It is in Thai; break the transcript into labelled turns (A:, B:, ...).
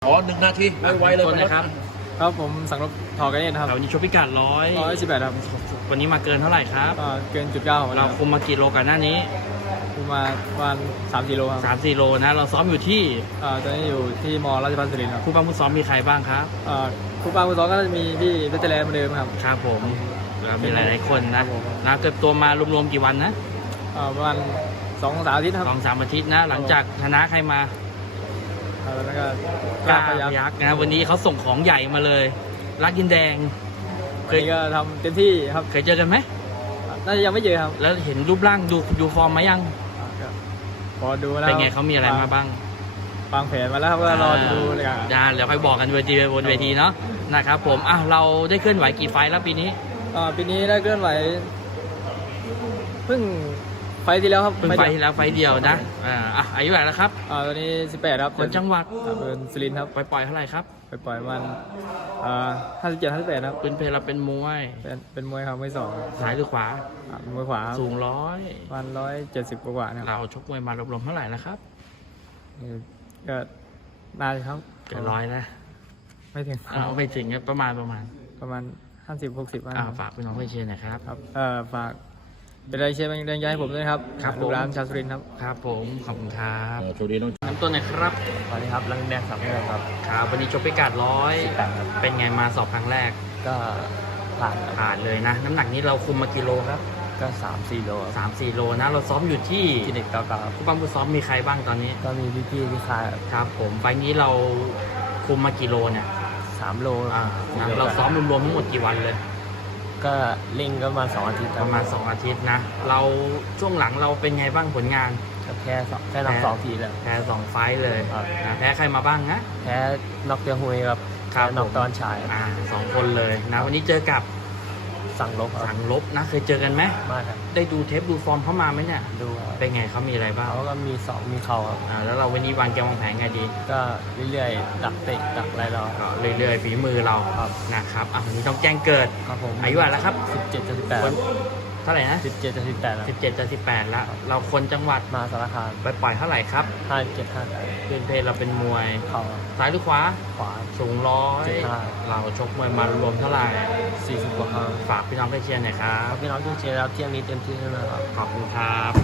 A: อ๋อ1 นาทีไวๆเลย
B: ต้นนะครับ
C: ครับผมสังรบทอกันเองครับ
B: วันนี้ชกพิกัด
C: 118ครับ
B: วันนี้มาเกินเท่าไหร่ครับ
C: เกินจุดเก้าของ
B: เรา
C: เรา
B: คุมมากี่โลกันหน้านี้
C: ประมาณ3 กิโลครับ
B: 3-4 โลนะเราซ้อมอยู่ที่
C: ตอนนี้อยู่ที่มราชภัฏสุรินทร์ครับ
B: ผู้บังคับซ้อมมีใครบ้างครับ
C: คู่บ้านคู่ซ้อมก็จะมีพี่เพชรเจริญเหมือนเดิมครับ
B: ครับผมเรามีหลายๆคน
C: ครั
B: นะ
C: บผม
B: นะเก็บตัวมารวมๆกี่วันนะ
C: ประมาณ2-3 อาทิตย์ครับ
B: 2-3 อาทิตย์นะหลังจากชนะใครมา
C: แล้วก็
B: กล้า
C: พยั
B: ยักษ์นะวันนี้เขาส่งของใหญ่มาเลยรักยินแดง
C: วันนี้ก็ทำเต็มที่ครับ
B: เคยเจอกันไหม
C: น่าจะยังไม่เจอครับ
B: แล้วเห็นรูปร่างดูฟอร์มมายัง
C: ก็พอดูแล้ว
B: เป็นไงเขามีอะไรมาบ้าง
C: วางแผนมาแล้วครับก็รอดูเลยครับ
B: เดี๋ยวค่อยบอกกันบนเวทีเนาะนะครับผมเราได้เคลื่อนไหวกี่ไฟล์แล้วปีนี้
C: ปีนี้ได้เคลื่อนไหวเพิ่งไฟล์ที่แล้วครับ
B: เพิ่งไฟล์ที่แล้วไฟล์เดียวนะอายุเท่าไหร่แล้วครับ
C: ตอนนี้18ครับ
B: คนจังหวัด
C: เป็นสุรินทร์ครับ
B: ปล่อยเท่าไหร่ครับ
C: ไปปล่อยมัน57-58ครับ
B: เป็นเพลเราเป็นมวย
C: เป็นมวยครับมวยสอง
B: ซ้ายหรือขวา
C: มวยขวาครับ
B: สูง
C: วัน170 กว่าๆนะครับ
B: เราชกมวยมารวมๆเท่าไหร่นะครับ
C: ก็นานครับ
B: เกินร้อยนะ
C: ไม่ถึง
B: ไม่ถึงประมาณ
C: ประมาณ50-60
B: ฝากพี่น้องเพื่อนเชียร์หนะครับ
C: ครับฝากเป็นไรเชียร์เป็นแรงใจให้ผมด้วยครับ
B: ครับผม
C: ลูกหลานชาวสุรินทร์ครับ
B: ครับผมขอบคุณครับ
A: โชคดีน้อง
B: น้ำต้นหนะครับ
C: สวัสดีครับลังแดงสับเงินครับ
B: ครับวันนี้ชกพิกัด100เป็นไงมาสอบครั้งแรก
C: ก็ผ่าน
B: ผ่านเลยนะ น้ำหนักนี้เราคุมมากี่โลครับ
C: ก็3-4 โล
B: 3-4 โลนะเราซ้อมอยู่ที่
C: ที่เด็กเก่า
B: ผู้บังคับซ้อมมีใครบ้างตอนนี้
C: ๆก็มีพี่ๆที่ค่าย
B: ครับผมไฟล์นี้เราคุมมากี่โลเนี่ย
C: 3 โล
B: นะเราซ้อมรวมๆทั้งหมดกี่วันเลย
C: ก็เล่งก็มา2 อาทิตย์
B: ประมาณ2 อาทิตย์นะเราช่วงหลังเราเป็นไงบ้างผลงาน
C: แค่นับ2 ทีแล้ว
B: แพ้2 ไฟล์เลย
C: ครับ
B: นะแพ้ใครมาบ้างนะ
C: แพ้น็อกเตียฮุยครับ
B: ครับ
C: น็อกตอนฉาย
B: 2 คนเลยนะวันนี้เจอกับ
C: สั่งลบค
B: สั
C: รับ
B: งลบนะเคยเจอกันไหม
C: มากครับ
B: ได้ดูเทปดูฟอร์มเขามาไหมเนี่ย
C: ดูครับ
B: เป็นไงเขามีอะไรบ้าง
C: เขาก็มี2มีเข่าครับ
B: แล้วเราวันนี้วางเกมวางแผนไงดี
C: ก็เรื่อยๆดักเตะดักอะไรเรา
B: ก็เรื่อยๆฝีมือเรา
C: ครับ
B: นะครับวันนี้ต้องแจ้งเกิด
C: ครับผม
B: อายุอะไรแล้วครับ
C: 17-18
B: เท่าไหร่นะ
C: 17-18แล้ว
B: 17จะ18แล้วเราคนจังหวัด
C: มาสารคาม
B: ไปปล่อยเท่าไหร่ครับ
C: 57-58
B: เป็นเพลเราเป็นมวย
C: เข่า
B: ซ้ายหรือขวา
C: ขวา
B: สูง100เราชกมวยมารวมเท่าไหร่
C: 40 กว่าครั้ง
B: ฝากพี่น้องเพื่อนเชียร์หน่อยครับ
C: พี่น้องที่เชียร์แล้วเที่ยงนี้เต็มที่แน่นอนครับ
B: ขอบคุณครับ